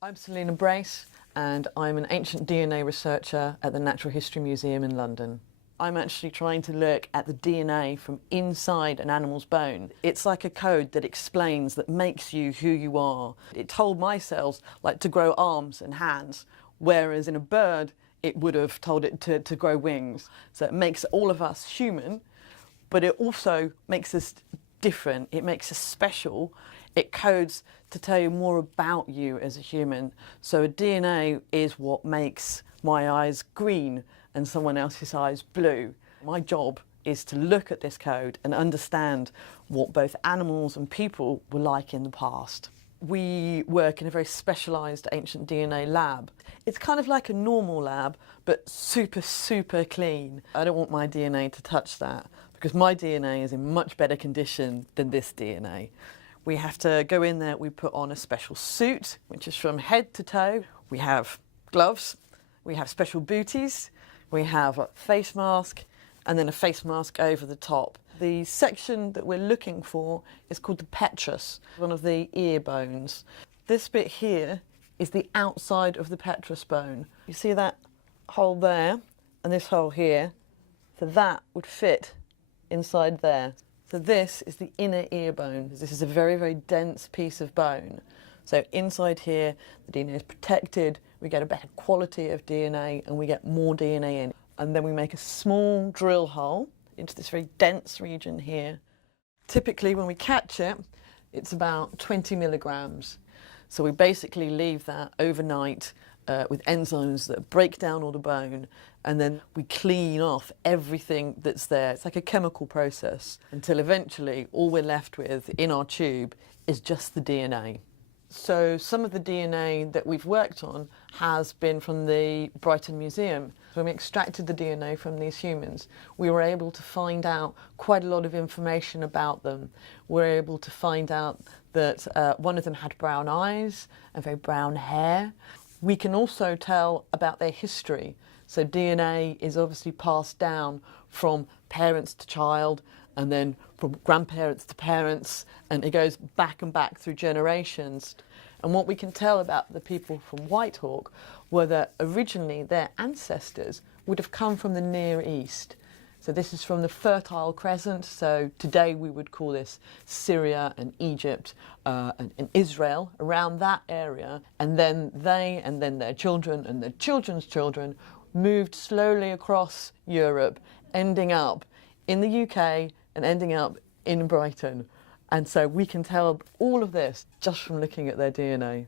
I'm Selina Brace and I'm an ancient DNA researcher at the Natural History Museum in London. I'm actually trying to look at the DNA from inside an animal's bone. It's like a code that explains, that makes you who you are. It told my cells like to grow arms and hands, whereas in a bird it would have told it to grow wings. So it makes all of us human, but it also makes us different. It makes us special. It codes to tell you more about you as a human. So a DNA is what makes my eyes green and someone else's eyes blue. My job is to look at this code and understand what both animals and people were like in the past. We work in a very specialised ancient DNA lab. It's kind of like a normal lab, but super, super clean. I don't want my DNA to touch that because my DNA is in much better condition than this DNA. We have to go in there, we put on a special suit, which is from head to toe. We have gloves, we have special booties, we have a face mask, and then a face mask over the top. The section that we're looking for is called the petrous, one of the ear bones. This bit here is the outside of the petrous bone. You see that hole there and this hole here? So that would fit inside there. So this is the inner ear bone. This is a very, very dense piece of bone. So inside here, the DNA is protected, we get a better quality of DNA and we get more DNA in. And then we make a small drill hole into this very dense region here. Typically when we catch it, it's about 20 milligrams. So we basically leave that overnight with enzymes that break down all the bone, and then we clean off everything that's there. It's like a chemical process until eventually all we're left with in our tube is just the DNA. So some of the DNA that we've worked on has been from the Brighton Museum. When we extracted the DNA from these humans, we were able to find out quite a lot of information about them. We were able to find out that one of them had brown eyes and very brown hair. We can also tell about their history. So DNA is obviously passed down from parents to child, and then from grandparents to parents, and it goes back and back through generations. And what we can tell about the people from Whitehawk were that originally their ancestors would have come from the Near East. So this is from the Fertile Crescent, so today we would call this Syria and Egypt and Israel, around that area. And then they, and then their children and their children's children moved slowly across Europe, ending up in the UK and ending up in Brighton. And so we can tell all of this just from looking at their DNA.